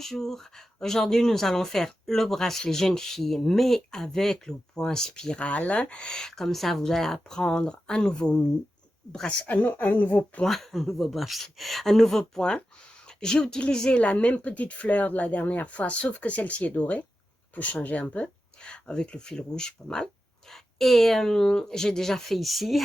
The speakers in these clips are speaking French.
Bonjour, aujourd'hui nous allons faire le bracelet jeune fille mais avec le point spirale. Comme ça vous allez apprendre un nouveau bracelet, un nouveau point, un nouveau bracelet, un nouveau point. J'ai utilisé la même petite fleur de la dernière fois, sauf que celle-ci est dorée, pour changer un peu, avec le fil rouge pas mal. Et j'ai déjà fait ici.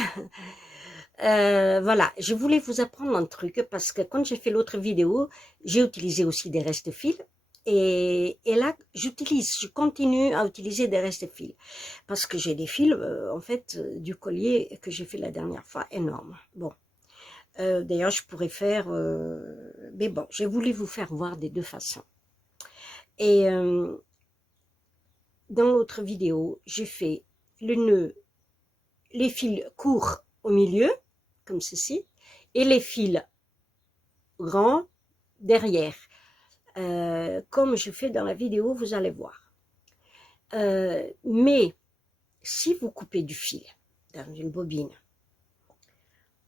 Voilà, je voulais vous apprendre un truc parce que quand j'ai fait l'autre vidéo, j'ai utilisé aussi des restes-fils et là, je continue à utiliser des restes-fils parce que j'ai des fils, en fait, du collier que j'ai fait la dernière fois, énorme. Bon, d'ailleurs, je pourrais faire, mais bon, j'ai voulu vous faire voir des deux façons. Et dans l'autre vidéo, j'ai fait le nœud, les fils courts au milieu, comme ceci, et les fils grands derrière. Comme je fais dans la vidéo, vous allez voir. Mais si vous coupez du fil dans une bobine,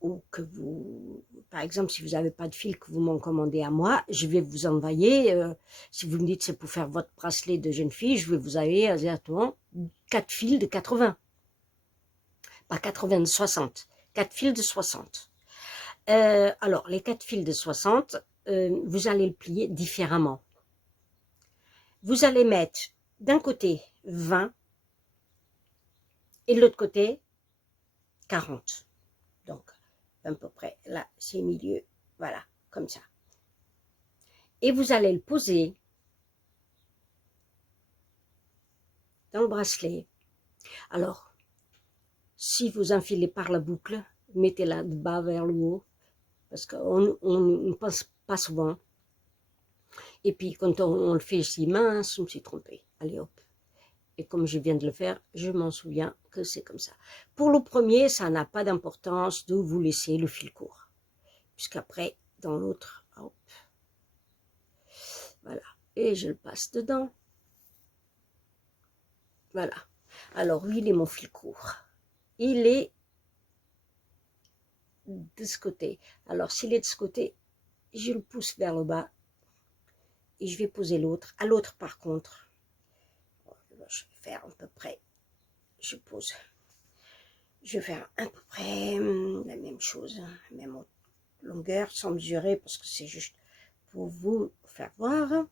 ou que vous, par exemple, si vous n'avez pas de fil que vous m'en commandez à moi, je vais vous envoyer, si vous me dites c'est pour faire votre bracelet de jeune fille, je vais vous envoyer exactement 4 fils de 80. Pas 80, de 60. 4 fils de 60. Alors, les 4 fils de 60, vous allez le plier différemment. Vous allez mettre d'un côté 20 et de l'autre côté 40. Donc, à peu près, là, c'est milieu, voilà, comme ça. Et vous allez le poser dans le bracelet. Alors, si vous enfilez par la boucle, mettez-la de bas vers le haut, parce qu'on ne pense pas souvent. Et puis, quand on le fait ici, mince, je me suis trompée. Allez, hop. Et comme je viens de le faire, je m'en souviens que c'est comme ça. Pour le premier, ça n'a pas d'importance de vous laisser le fil court. Puisqu'après, dans l'autre, hop, voilà. Et je le passe dedans. Voilà. Alors, oui, il est mon fil court. Il est de ce côté. Alors, s'il est de ce côté, je le pousse vers le bas. Et je vais poser l'autre. À l'autre, par contre, je vais faire à peu près, je pose. Je vais faire à peu près la même chose, même longueur, sans mesurer, parce que c'est juste pour vous faire voir.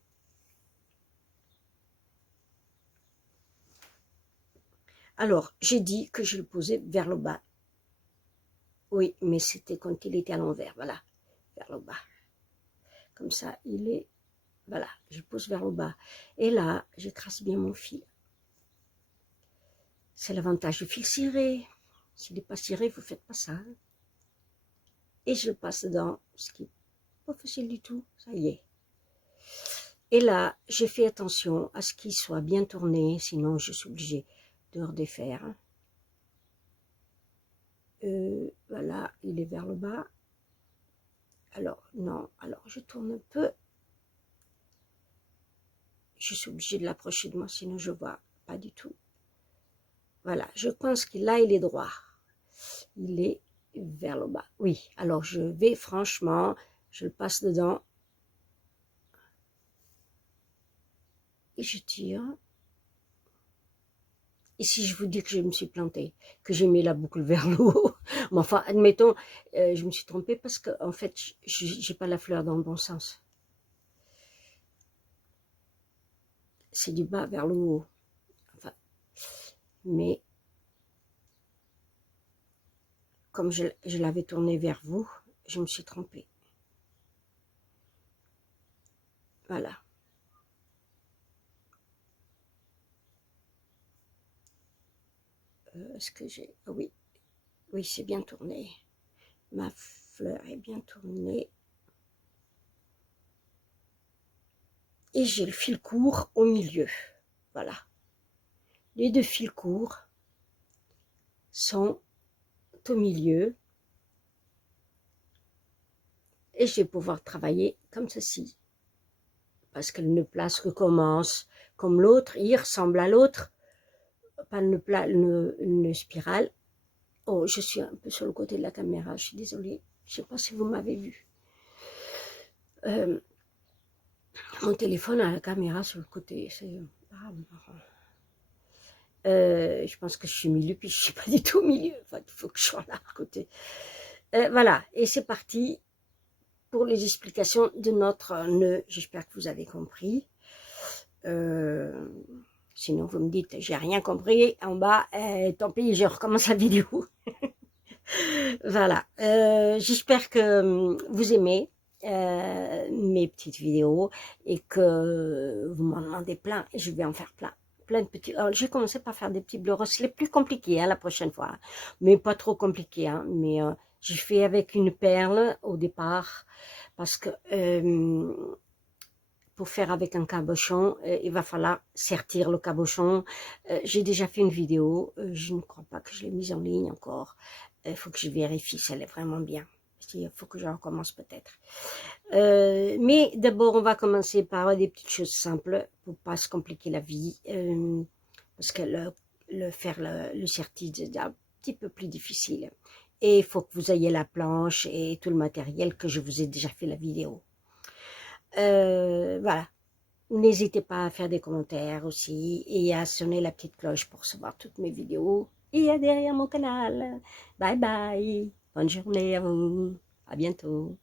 Alors, j'ai dit que je le posais vers le bas. Oui, mais c'était quand il était à l'envers, voilà, vers le bas. Comme ça, il est, voilà, je pose vers le bas. Et là, je trace bien mon fil. C'est l'avantage du fil ciré. S'il n'est pas ciré, vous ne faites pas ça. Et je le passe dedans, ce qui n'est pas facile du tout, ça y est. Et là, j'ai fait attention à ce qu'il soit bien tourné, sinon je suis obligée de redéfaire. Voilà, il est vers le bas. Alors, non, alors je tourne un peu. Je suis obligée de l'approcher de moi, sinon je ne vois pas du tout. Voilà, je pense que là, il est droit. Il est vers le bas. Oui, alors je vais franchement, je le passe dedans. Et je tire. Et si je vous dis que je me suis plantée, que j'ai mis la boucle vers le haut, mais enfin, admettons, je me suis trompée parce que en fait, j'ai pas la fleur dans le bon sens. C'est du bas vers le haut. Enfin, mais comme je l'avais tournée vers vous, je me suis trompée. Voilà. Est-ce que j'ai... Oui, oui, c'est bien tourné. Ma fleur est bien tournée. Et j'ai le fil court au milieu. Voilà. Les deux fils courts sont au milieu. Et je vais pouvoir travailler comme ceci. Parce que le place recommence comme l'autre. Il ressemble à l'autre. Pas une spirale. Oh, je suis un peu sur le côté de la caméra. Je suis désolée. Je ne sais pas si vous m'avez vu. Mon téléphone a la caméra sur le côté, c'est pas marrant. Je pense que je suis au milieu, puis je suis pas du tout au milieu. Enfin, il faut que je sois là à côté. Voilà, et c'est parti pour les explications de notre nœud. J'espère que vous avez compris. Sinon, vous me dites, j'ai rien compris en bas. Tant pis, je recommence la vidéo. Voilà. J'espère que vous aimez mes petites vidéos et que vous m'en demandez plein. Et je vais en faire plein. Plein de petits. Alors, j'ai commencé par faire des petits bleus roses, les plus compliqués la prochaine fois, hein, mais pas trop compliqués. Mais j'ai fait avec une perle au départ parce que pour faire avec un cabochon, il va falloir sertir le cabochon. J'ai déjà fait une vidéo, je ne crois pas que je l'ai mise en ligne encore. Il faut que je vérifie si elle est vraiment bien. Il faut que je recommence peut-être. Mais d'abord, on va commencer par des petites choses simples pour pas se compliquer la vie. Parce que faire le sertis, c'est un petit peu plus difficile. Et il faut que vous ayez la planche et tout le matériel que je vous ai déjà fait la vidéo. Voilà. N'hésitez pas à faire des commentaires aussi et à sonner la petite cloche pour recevoir toutes mes vidéos et à derrière mon canal. Bye bye. Bonne journée à vous. À bientôt.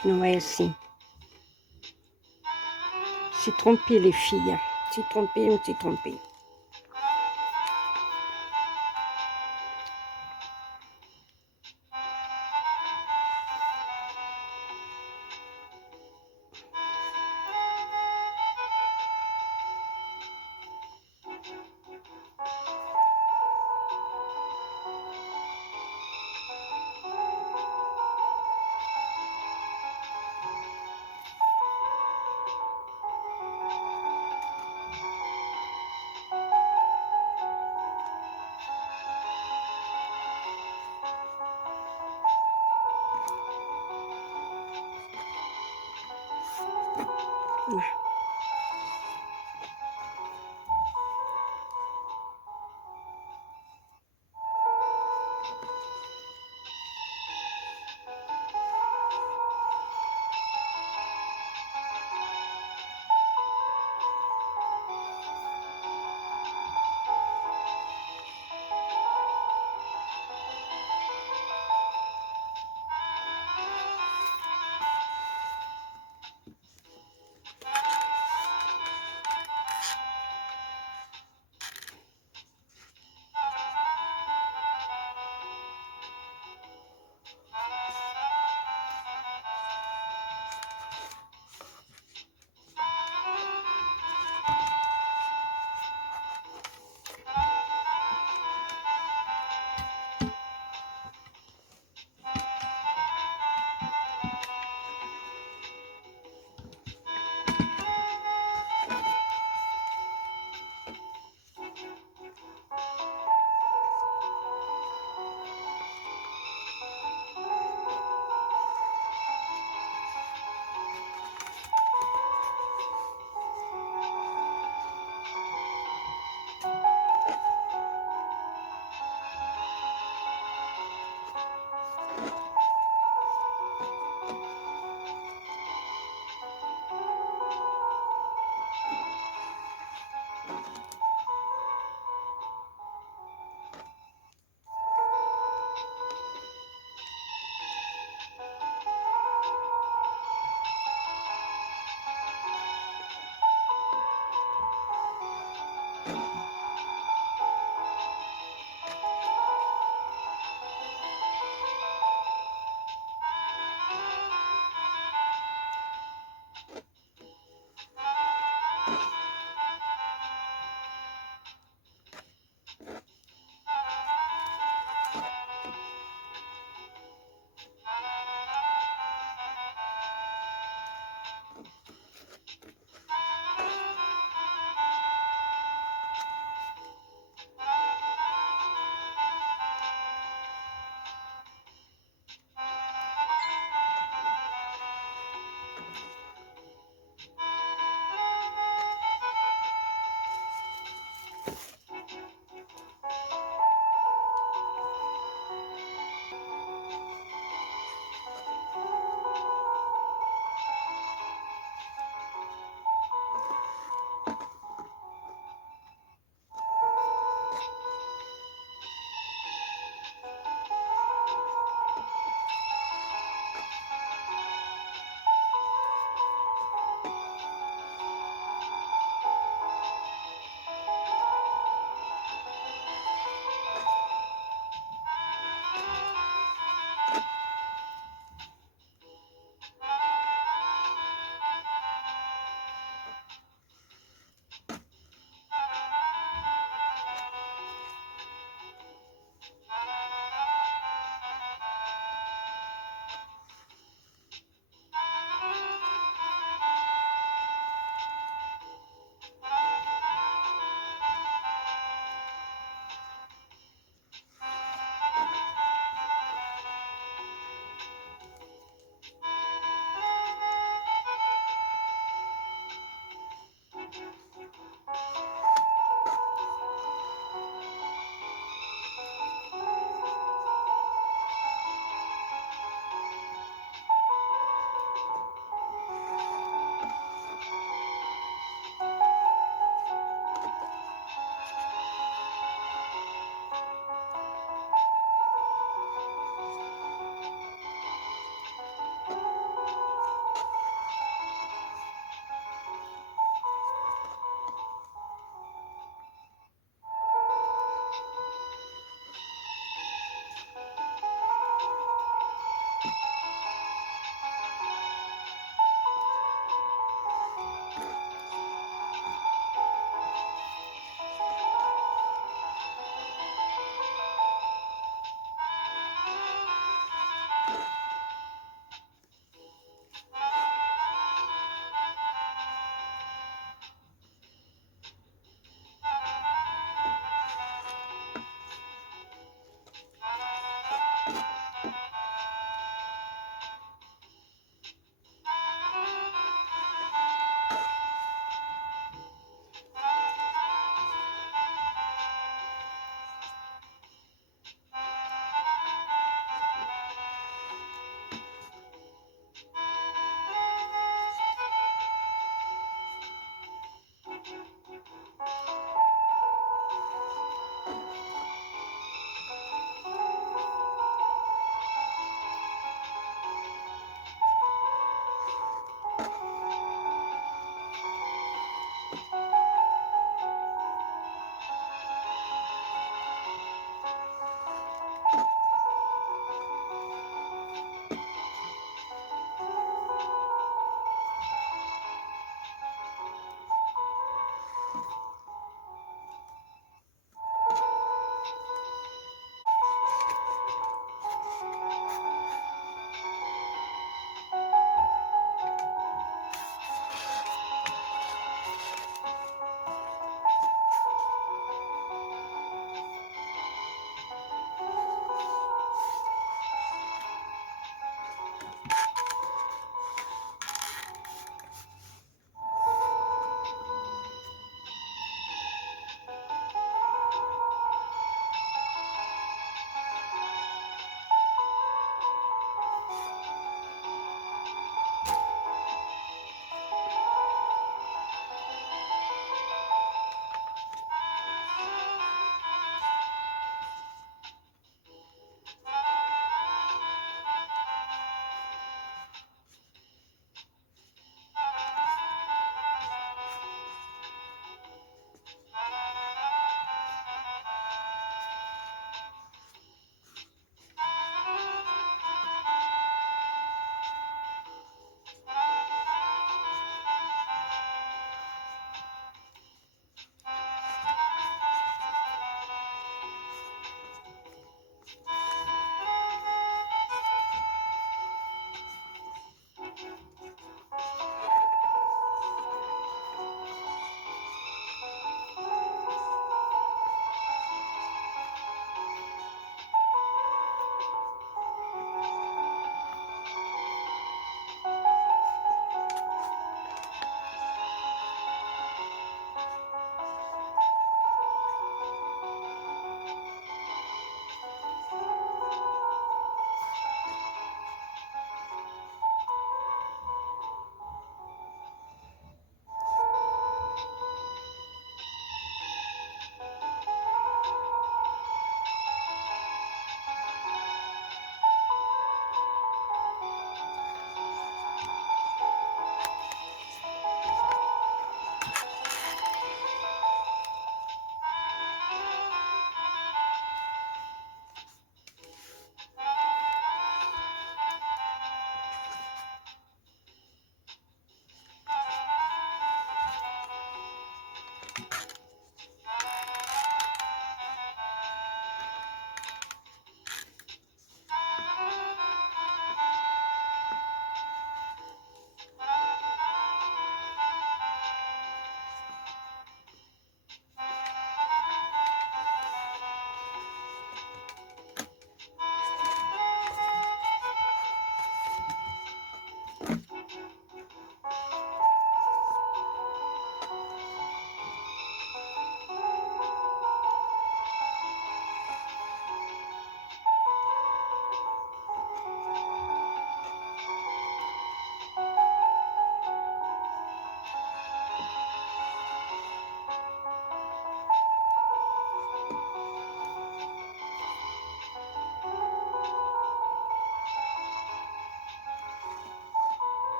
Je nous vois ici. C'est trompé les filles. C'est trompé, on s'est trompé.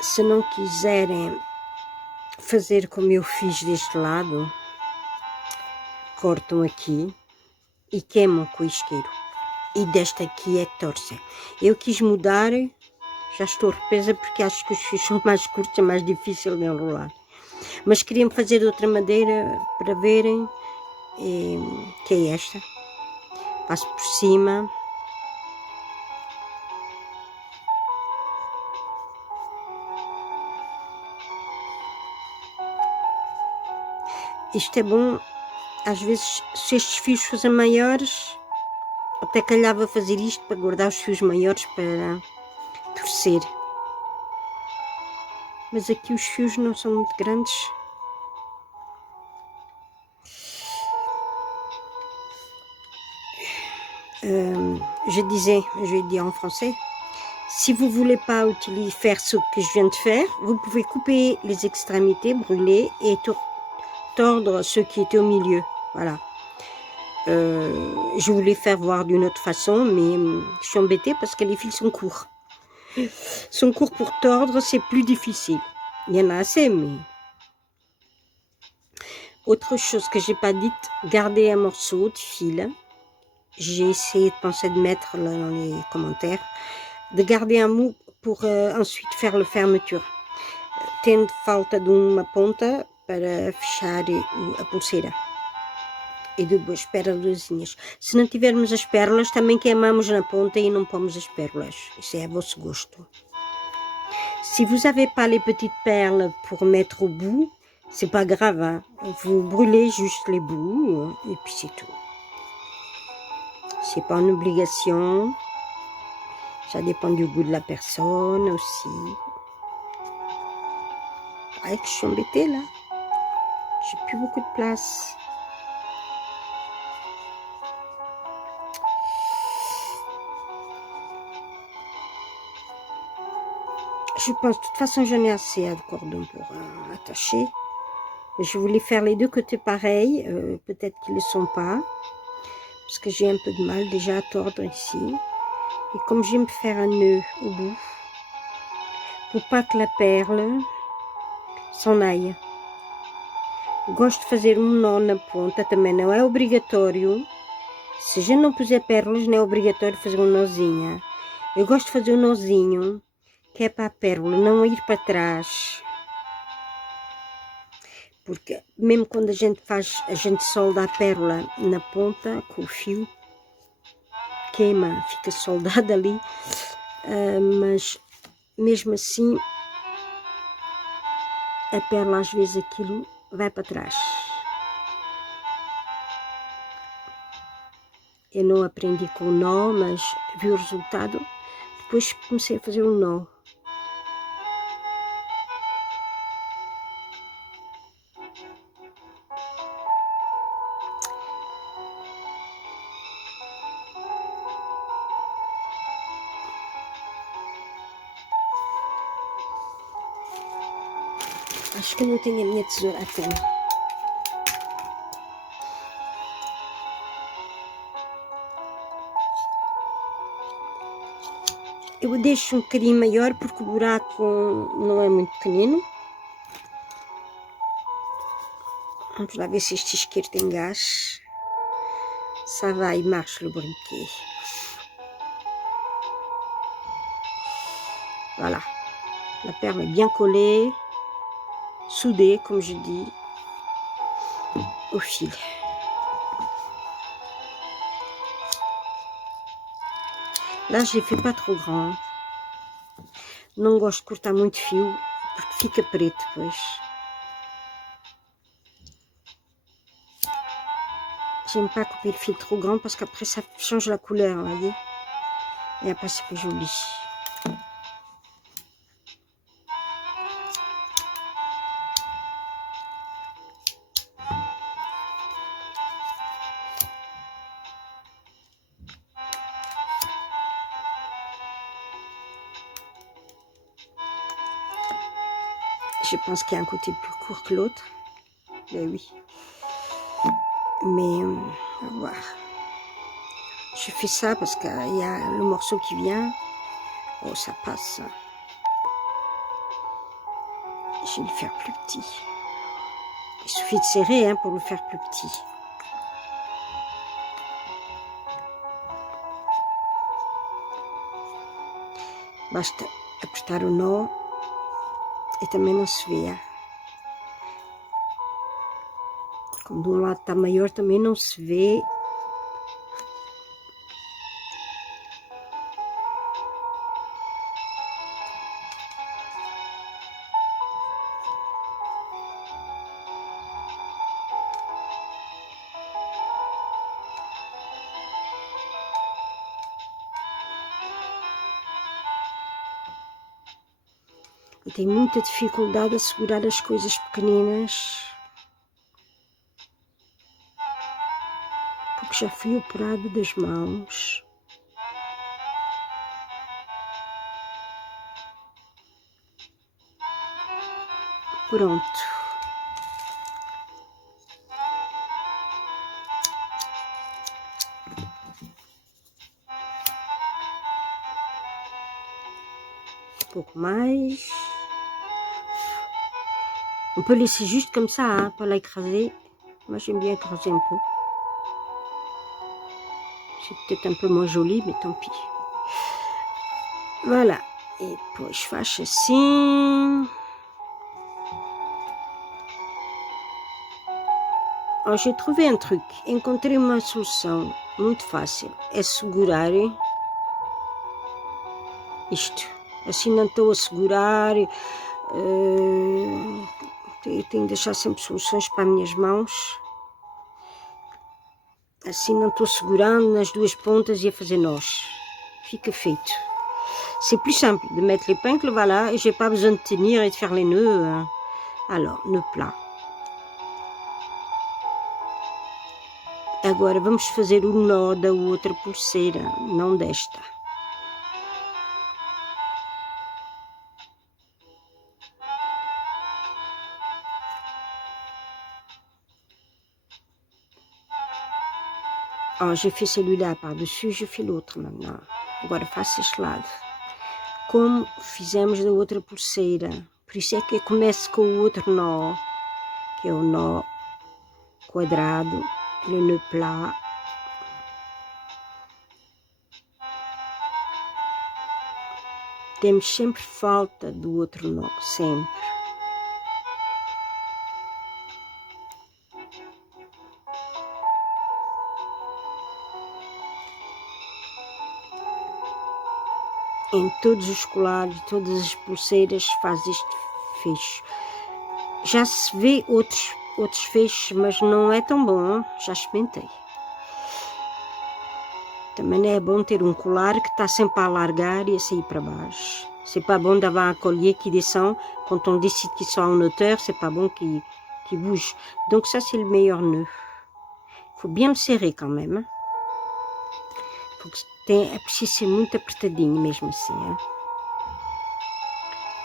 Se não quiserem fazer como eu fiz deste lado, cortam aqui e queimam com o isqueiro. E desta aqui é que torcem. Eu quis mudar, já estou arrependida porque acho que os fios são mais curtos, é mais difícil de enrolar. Mas queria fazer de outra maneira para verem, que é esta. Passo por cima. Isto é bom, às vezes, se estes fios fossem maiores, até calhava fazer isto para guardar os fios maiores para torcer. Mas aqui os fios não são muito grandes. Je disais en français, Si vous ne voulez pas faire ce que je viens de faire, vous pouvez couper les extrémités, brûler et tordre ce qui était au milieu. Voilà. Je voulais faire voir d'une autre façon, mais je suis embêtée parce que les fils sont courts. Sont courts pour tordre, c'est plus difficile. Il y en a assez, mais... Autre chose que j'ai pas dite, gardez un morceau de fil. J'ai essayé de penser de mettre là dans les commentaires, de garder un mou pour ensuite faire la fermeture. Tem falta de uma ponta para fechar a pulseira. E depois pérolas. Se não tivermos as pérolas, também queimamos na ponta e não pomos as pérolas. Isso é a vosso gosto. Si vous n'avez pas les petites perles pour mettre au bout, c'est pas grave, hein. Vous brûlez juste les bouts et puis c'est tout. C'est pas une obligation. Ça dépend du goût de la personne aussi. Ah, que je suis embêtée là. J'ai plus beaucoup de place. Je pense, de toute façon, j'en ai assez de cordon pour attacher. Je voulais faire les deux côtés pareils. Peut-être qu'ils ne le sont pas. Parce que j'ai un peu de mal déjà à tordre ici. Et comme j'aime faire un nœud au bout, pour pas que la perle s'en aille. Gosto de fazer um nó na ponta, também não é obrigatório. Se a gente não puser pérolas, não é obrigatório fazer um nozinho. Eu gosto de fazer um nozinho, que é para a pérola não ir para trás. Porque mesmo quando a gente solda a pérola na ponta, com o fio, queima, fica soldada ali. Mas mesmo assim, a pérola às vezes aquilo vai para trás. Eu não aprendi com o nó, mas vi o resultado. Depois comecei a fazer um nó. Acho que eu não tenho a minha tesoura aqui. Eu deixo um bocadinho maior porque o buraco não é muito pequenino. Vamos lá ver se este isqueiro tem gás. Ça va, il marche le briquet. Voilà. La perle est bien collée, soudée, comme je dis, au fil. Là, je ne les fais pas trop grand. Não gosto de cortar muito fio, porque fica preto depois. J'aime pas couper le fil trop grand, parce qu'après, ça change la couleur, vous voyez. Et après, c'est plus joli. Je pense qu'il y a un côté plus court que l'autre. Ben oui. Mais, on va voir. Je fais ça parce qu'il y a le morceau qui vient. Oh, ça passe. Je vais le faire plus petit. Il suffit de serrer hein, pour le faire plus petit. Basta apertar o nó e também não se vê. Como de um lado está maior, também não se vê. Eu tenho muita dificuldade a segurar as coisas pequeninas. Porque já fui operado das mãos. Pronto. Um pouco mais. On peut laisser juste comme ça, hein, pas l'écraser. Moi, j'aime bien écraser un peu. C'est peut-être un peu moins joli, mais tant pis. Voilà. E depois faz assim. Oh, j'ai trouvé un truc. Encontrei uma solução muito fácil. É segurar isto. Assim não estou a segurar. Eu tenho de deixar sempre soluções para as minhas mãos. Assim não estou segurando nas duas pontas e a fazer nós. Fica feito. C'est plus simple de mettre l'épingle, voilà, et j'ai pas besoin de tenir et de faire les nœuds. Alors, nœud plat. Agora vamos fazer o nó da outra pulseira, não desta. Oh, j'ai fait celui-là par-dessus, je fais l'autre maintenant. Agora faço este lado. Como fizemos da outra pulseira. Por isso é que eu começo com o outro nó, que é o nó quadrado, le nœud plat. Temos sempre falta do outro nó, sempre. Em todos os colares, todas as pulseiras faz este fecho. Já se vê outros fechos, mas não é tão bom, já experimentei. Também não é bom ter um colar que está sempre a alargar e a sair para baixo. C'est pas bon d'avoir un collier qui descend. Quand on décide qu'il soit en hauteur, c'est pas bon qu'il bouge. Donc ça, c'est le meilleur nœud. Il faut bien le serrer quand même. Porque é preciso ser muito apertadinho mesmo assim. Hein?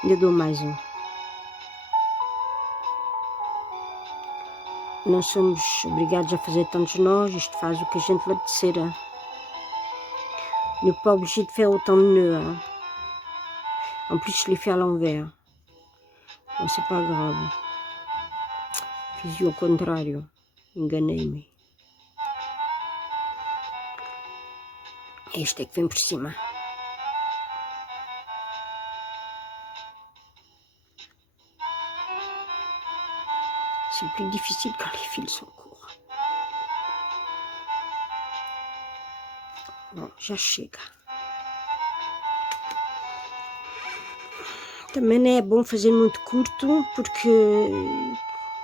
Ainda dou mais um. Não somos obrigados a fazer tantos nós, isto faz o que a gente lhe apetecer. On n'est pas obligé de faire autant de nœuds. Hein. En plus, je l'ai fait à l'envers. Bon, c'est pas grave. Fiz ao contrário. Enganei-me. Este é que vem por cima. C'est plus difficile quand les fils sont courts. Bom, já chega. Também não é bom fazer muito curto, porque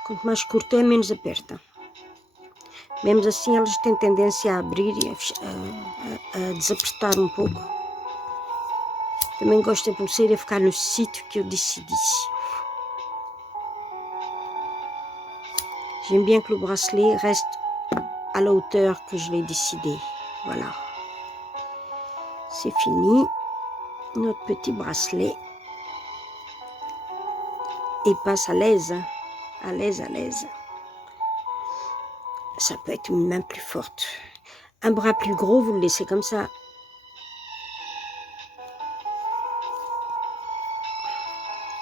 quanto mais curto é, menos aperta. Mesmo assim, elas têm tendência a abrir e a desapertar um pouco. Também gosto da pulseira ficar no sítio que eu decidi. J'aime bien que le bracelet reste à la hauteur que je l'ai décidé. Voilà. C'est fini. Notre petit bracelet. Et passe à l'aise. À l'aise, à l'aise. Ça peut être une main plus forte. Un bras plus gros, vous le laissez comme ça.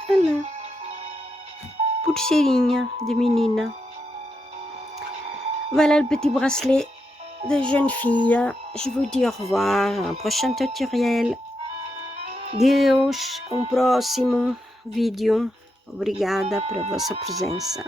Voilà. Pulseirinha de menina. Voilà le petit bracelet de jeune fille. Je vous dis au revoir. Un prochain tutoriel. Deus, próximo vídeo. Obrigada pela vossa presença.